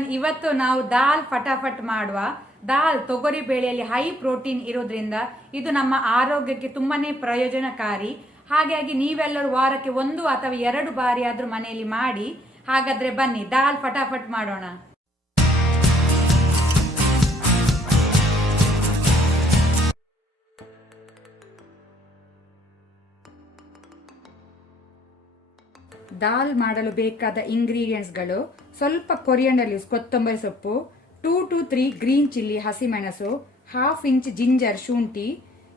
Everyone, ಇವತ್ತು ನಾವು ದಾಲ್ ಫಟಾಫಟ್ ಮಾಡುವ. ದಾಲ್ ತೊಗರಿ ಬೇಳೆಯಲ್ಲಿ ಹೈ ಪ್ರೋಟೀನ್ ಇರೋದ್ರಿಂದ ಇದು ನಮ್ಮ ಆರೋಗ್ಯಕ್ಕೆ ತುಂಬಾನೇ ಪ್ರಯೋಜನಕಾರಿ. ಹಾಗಾಗಿ ನೀವೆಲ್ಲರೂ ವಾರಕ್ಕೆ 1 ಅಥವಾ 2 ಬಾರಿ ಆದ್ರೂ ಮನೆಯಲ್ಲಿ ಮಾಡಿ. ಹಾಗಾದ್ರೆ ಬನ್ನಿ ದಾಲ್ ಫಟಾಫಟ್ ಮಾಡೋಣ. ದಾಲ್ ಮಾಡಲು ಬೇಕಾದ ಇಂಗ್ರೀಡಿಯೆಂಟ್ಸ್ಗಳು: ಸ್ವಲ್ಪ ಕೊರಿಯಂಡರ್ ಲೀವ್ಸ್ ಕೊತ್ತಂಬರಿ ಸೊಪ್ಪು, 2 to 3 ಗ್ರೀನ್ ಚಿಲ್ಲಿ ಹಸಿಮೆಣಸು, 1/2 ಇಂಚ್ ಜಿಂಜರ್ ಶುಂಠಿ,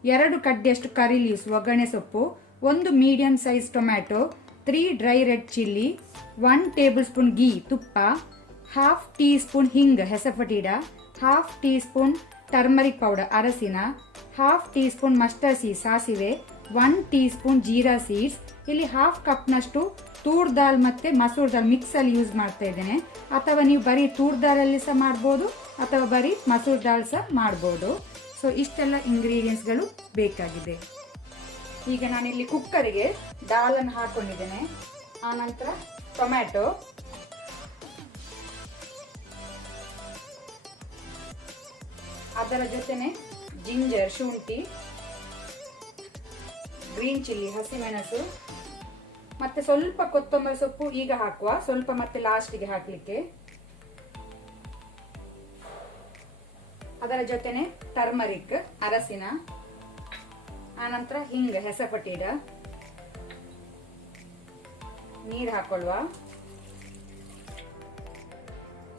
2 ಕಡ್ಡಿಯಷ್ಟು ಕರಿ ಲೀವ್ಸ್ ಒಗ್ಗರಣೆ ಸೊಪ್ಪು, 1 medium size tomato, 3 dry red chilli, 1 tablespoon ghee ತುಪ್ಪ, 1/2 teaspoon hing asafoetida, 1/2 teaspoon turmeric powder ಅರಸಿನ, 1/2 ಟೀ ಸ್ಪೂನ್ ಮಸ್ಟರ್ಡ್ ಸೀಡ್ಸ್ ಸಾಸಿವೆ, 1 ಟೀ ಸ್ಪೂನ್ ಜೀರಾ ಸೀಡ್ಸ್. ಇಲ್ಲಿ 1/2 ಕಪ್ನಷ್ಟು ತೂರ್ ದಾಲ್ ಮತ್ತೆ ಮಸೂರ್ ದಾಲ್ ಮಿಕ್ಸ್ ಅಲ್ಲಿ ಯೂಸ್ ಮಾಡ್ತಾ ಇದ್ದೇನೆ. ಅಥವಾ ನೀವು ಬರೀ ತೂರ್ ದಾಲಲ್ಲಿ ಸಹ ಮಾಡ್ಬೋದು ಅಥವಾ ಬರೀ ಮಸೂರ್ ದಾಲ್ ಸಹ ಮಾಡ್ಬೋದು. ಸೊ ಇಷ್ಟೆಲ್ಲ ಇಂಗ್ರೀಡಿಯೆಂಟ್ಸ್ಗಳು ಬೇಕಾಗಿದೆ. ಈಗ ನಾನಿಲ್ಲಿ ಕುಕ್ಕರಿಗೆ ದಾಲನ್ನು ಹಾಕೊಂಡಿದ್ದೇನೆ. ಆನಂತರ ಟೊಮ್ಯಾಟೊ, ಅದರ ಜೊತೆನೆ ಜಿಂಜರ್ ಶುಂಠಿ, ಗ್ರೀನ್ ಚಿಲ್ಲಿ ಹಸಿಮೆಣಸು ಮತ್ತೆ ಸ್ವಲ್ಪ ಕೊತ್ತಂಬರಿ ಸೊಪ್ಪು ಈಗ ಹಾಕುವ, ಸ್ವಲ್ಪ ಮತ್ತೆ ಲಾಸ್ಟಿಗೆ ಹಾಕ್ಲಿಕ್ಕೆ. ಅದರ ಜೊತೆನೆ ಟರ್ಮರಿಕ್ ಅರಸಿನ, ಆನಂತರ ಹಿಂಗ್ ಹೆಸಪಟೀಡ, ನೀರು ಹಾಕೊಳ್ಳುವ,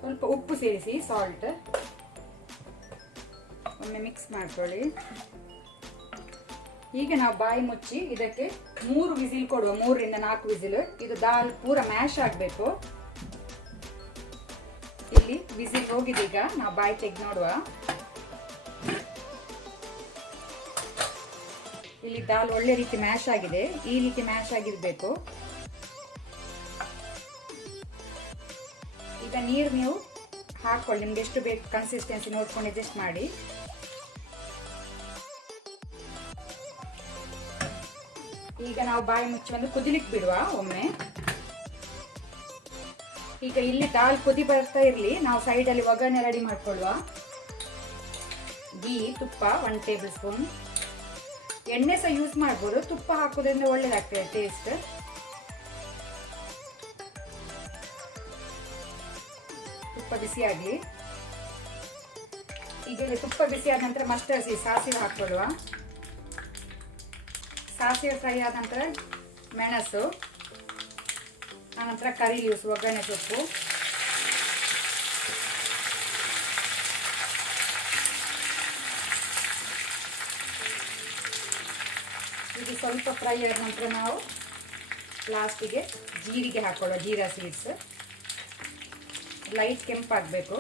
ಸ್ವಲ್ಪ ಉಪ್ಪು ಸೇರಿಸಿ ಸಾಲ್ಟ್, ಒಮ್ಮೆ ಮಿಕ್ಸ್ ಮಾಡ್ಕೊಳ್ಳಿ. ಈಗ ನಾವು ಬಾಯಿ ಮುಚ್ಚಿ ಇದಕ್ಕೆ 3 ವಿಸಿಲ್ ಕೊಡುವ, 3 ರಿಂದ 4 ವಿಸಿಲ್. ಇದು ದಾಲ್ ಪೂರ ಮ್ಯಾಶ್ ಆಗಬೇಕು. ಇಲ್ಲಿ ವಿಸಿಲ್ ಹೋಗಿದೀಗ ನಾವು ಬಾಯಿ ತೆಗೆದು ನೋಡುವ. ಇಲ್ಲಿ ದಾಲ್ ಒಳ್ಳೆ ರೀತಿ ಮ್ಯಾಶ್ ಆಗಿದೆ. ಈ ರೀತಿ ಮ್ಯಾಶ್ ಆಗಿರ್ಬೇಕು. ಈಗ ನೀರು ನೀವು ಹಾಕೊಳ್ಳಿ, ನಿಮ್ಗೆ ಎಷ್ಟು ಬೇಕು ಕನ್ಸಿಸ್ಟೆನ್ಸಿ ನೋಡ್ಕೊಂಡು ಅಡ್ಜಸ್ಟ್ ಮಾಡಿ. ಈಗ ನಾವು ಬಾಯಿ ಮುಚ್ಚಿ ಒಂದು ಕುದಿಲಿಕ್ಕೆ ಬಿಡುವ ಒಮ್ಮೆ. ಈಗ ಇಲ್ಲಿ ದಾಲ್ ಕುದಿ ಬರ್ತಾ ಇರ್ಲಿ, ನಾವು ಸೈಡ್ ಅಲ್ಲಿ ಒಗ್ಗರಣೆ ರೆಡಿ ಮಾಡ್ಕೊಳ್ಳುವ. ಗೀ ತುಪ್ಪ 1 ಟೇಬಲ್ ಸ್ಪೂನ್, ಎಣ್ಣೆ ಸಹ ಯೂಸ್ ಮಾಡ್ಬೋದು, ತುಪ್ಪ ಹಾಕೋದ್ರಿಂದ ಒಳ್ಳೇದಾಗ್ತದೆ ಟೇಸ್ಟ್. ತುಪ್ಪ ಬಿಸಿ ಆಗ್ಲಿ. ಈಗ ಇಲ್ಲಿ ತುಪ್ಪ ಬಿಸಿ ಆದ ನಂತರ ಮಸ್ಟರ್ಡ್ ಸೀಡ್ಸ್ ಸಾಸಿವೆ ಹಾಕೊಳ್ಳುವ. ಸಾಸಿವೆ ಫ್ರೈ ಆದ ನಂತರ ಮೆಣಸು, ಆನಂತರ ಕರಿ ಲೀವ್ಸ್ ಒಗ್ಗರಣೆ ಸೊಪ್ಪು, ಇದು ಸ್ವಲ್ಪ ಫ್ರೈ ಆದ ನಂತರ ನಾವು ಲಾಸ್ಟಿಗೆ ಜೀರಿಗೆ ಹಾಕೊಳ್ಳೋ, ಜೀರಾ ಸೀಡ್ಸ್ ಲೈಟ್ ಕೆಂಪಾಗಬೇಕು.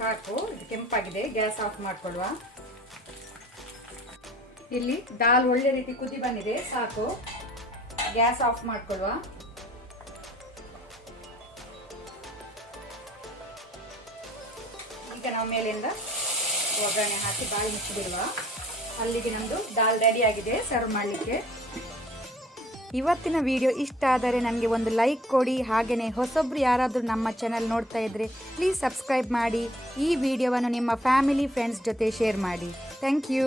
ಸಾಕು, ಇದು ಕೆಂಪಾಗಿದೆ. Gas off ಮಾಡ್ಕೊಳ್ಳುವ. ಇಲ್ಲಿ ದಾಲ್ ಒಳ್ಳೆ ರೀತಿ ಕುದಿ ಬಂದಿದೆ, ಸಾಕು. ಗ್ಯಾಸ್ ಆಫ್ ಮಾಡ್ಕೊಳ್ಳುವ. ಈಗ ನಾವು ಮೇಲಿಂದ ಒಗ್ಗರಣೆ ಹಾಕಿ ಬಾಯಿ ಮುಚ್ಚಿಬಿಡುವ. ಅಲ್ಲಿಗೆ ನಮ್ದು ದಾಲ್ ರೆಡಿ ಆಗಿದೆ ಸರ್ವ್ ಮಾಡಲಿಕ್ಕೆ. ಇವತ್ತಿನ ವಿಡಿಯೋ ಇಷ್ಟ ಆದರೆ ನನಗೆ ಒಂದು ಲೈಕ್ ಕೊಡಿ. ಹಾಗೆಯೇ ಹೊಸೊಬ್ರು ಯಾರಾದರೂ ನಮ್ಮ ಚಾನಲ್ ನೋಡ್ತಾ ಇದ್ದರೆ ಪ್ಲೀಸ್ ಸಬ್ಸ್ಕ್ರೈಬ್ ಮಾಡಿ. ಈ ವಿಡಿಯೋವನ್ನು ನಿಮ್ಮ ಫ್ಯಾಮಿಲಿ ಫ್ರೆಂಡ್ಸ್ ಜೊತೆ ಶೇರ್ ಮಾಡಿ. Thank you.